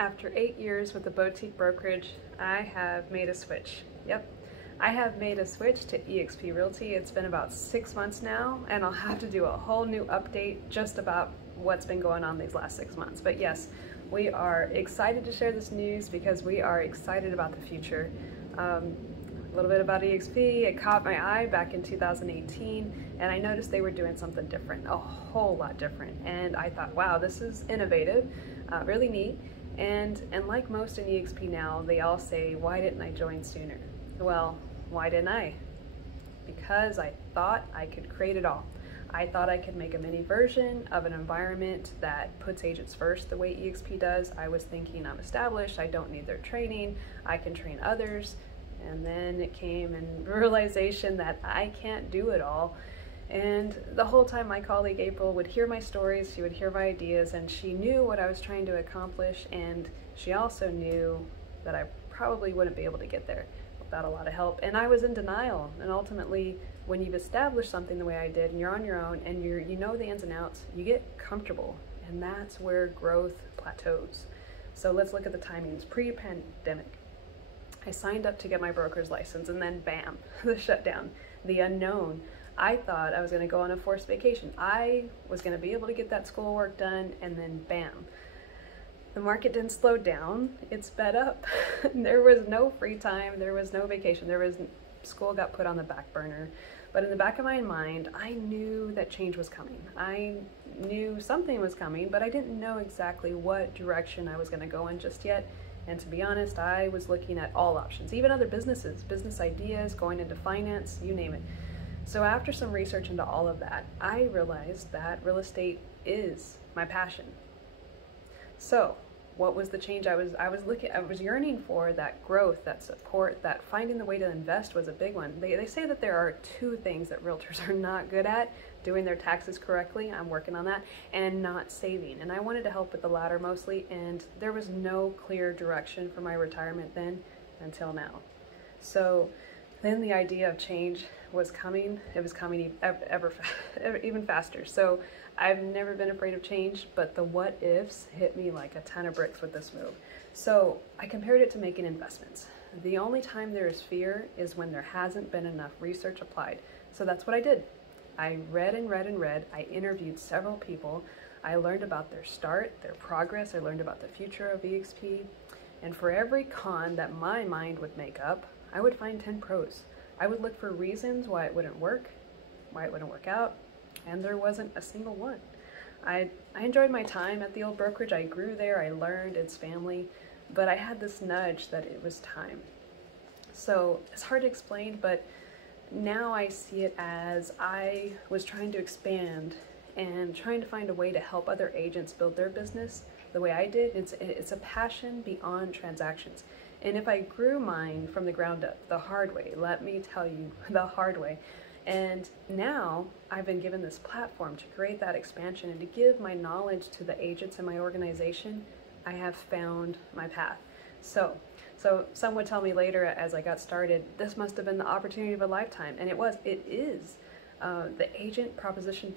After 8 years with the boutique brokerage, I have made a switch. Yep, I have made a switch to eXp Realty. It's been about 6 months now, and I'll have to do a whole new update just about what's been going on these last 6 months. But yes, we are excited to share this news because we are excited about the future. A little bit about eXp, it caught my eye back in 2018, and I noticed they were doing something different, a whole lot different. And I thought, wow, this is innovative, really neat. And like most in eXp now, they all say, why didn't I join sooner? Well, why didn't I? Because I thought I could create it all. I thought I could make a mini version of an environment that puts agents first the way eXp does. I was thinking, I'm established, I don't need their training, I can train others. And then it came and realization that I can't do it all. And the whole time my colleague April would hear my stories, she would hear my ideas, and she knew what I was trying to accomplish, and she also knew that I probably wouldn't be able to get there without a lot of help. And I was in denial. And ultimately, when you've established something the way I did, and you're on your own, and you know the ins and outs, you get comfortable, and that's where growth plateaus. So let's look at the timings. Pre-pandemic, I signed up to get my broker's license, and then bam, the shutdown, the unknown. I thought I was going to go on a forced vacation. I was going to be able to get that schoolwork done, and then bam. The market didn't slow down, it sped up. There was no free time, there was no vacation, school got put on the back burner. But in the back of my mind, I knew that change was coming. I knew something was coming, but I didn't know exactly what direction I was going to go in just yet. And to be honest, I was looking at all options, even other businesses, business ideas, going into finance, you name it. So after some research into all of that, I realized that real estate is my passion. So what was the change I was yearning for? That growth, that support, that finding the way to invest was a big one. They say that there are two things that realtors are not good at: doing their taxes correctly, I'm working on that, and not saving. And I wanted to help with the latter mostly, and there was no clear direction for my retirement then until now. So then the idea of change was coming. It was coming even faster. So I've never been afraid of change, but the what ifs hit me like a ton of bricks with this move. So I compared it to making investments. The only time there is fear is when there hasn't been enough research applied. So that's what I did. I read and read and read. I interviewed several people. I learned about their start, their progress. I learned about the future of eXp. And for every con that my mind would make up, I would find 10 pros. I would look for reasons why it wouldn't work, why it wouldn't work out, and there wasn't a single one. I enjoyed my time at the old brokerage. I grew there, I learned, it's family, but I had this nudge that it was time. So it's hard to explain, but now I see it as I was trying to expand and trying to find a way to help other agents build their business the way I did. It's a passion beyond transactions. And if I grew mine from the ground up, the hard way, let me tell you, the hard way. And now I've been given this platform to create that expansion and to give my knowledge to the agents in my organization. I have found my path. So some would tell me later as I got started, this must have been the opportunity of a lifetime. And it is. The agent proposition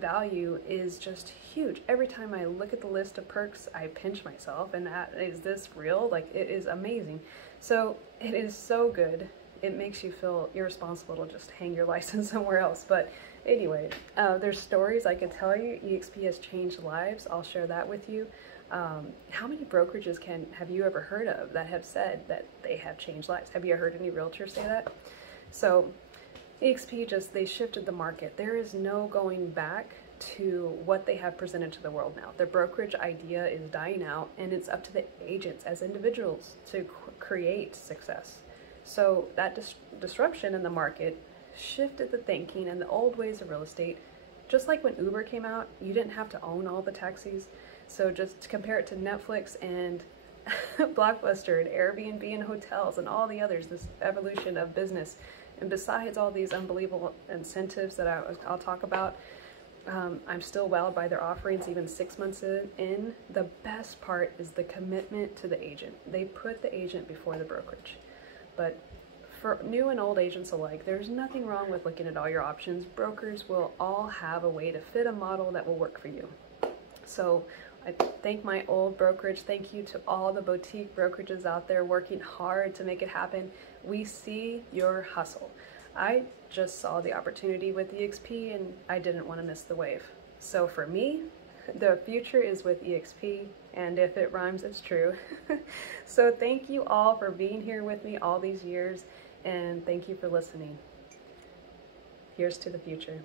value is just huge. Every time I look at the list of perks, I pinch myself, and is this real? Like, it is amazing. So it is so good. It makes you feel irresponsible to just hang your license somewhere else. But anyway, there's stories I could tell you. eXp has changed lives. I'll share that with you. How many brokerages have you ever heard of that have said that they have changed lives? Have you heard any realtors say that? So eXp they shifted the market. There is no going back to what they have presented to the world now. The brokerage idea is dying out, and it's up to the agents as individuals to create success. So that disruption in the market shifted the thinking and the old ways of real estate. Just like when Uber came out, you didn't have to own all the taxis. So just to compare it to Netflix and Blockbuster and Airbnb and hotels and all the others, this evolution of business. And besides all these unbelievable incentives that I'll talk about, I'm still wowed by their offerings even 6 months in. The best part is the commitment to the agent. They put the agent before the brokerage. But for new and old agents alike, there's nothing wrong with looking at all your options. Brokers will all have a way to fit a model that will work for you. So I thank my old brokerage. Thank you to all the boutique brokerages out there working hard to make it happen. We see your hustle. I just saw the opportunity with eXp and I didn't want to miss the wave. So for me, the future is with eXp, and if it rhymes, it's true. So thank you all for being here with me all these years, and thank you for listening. Here's to the future.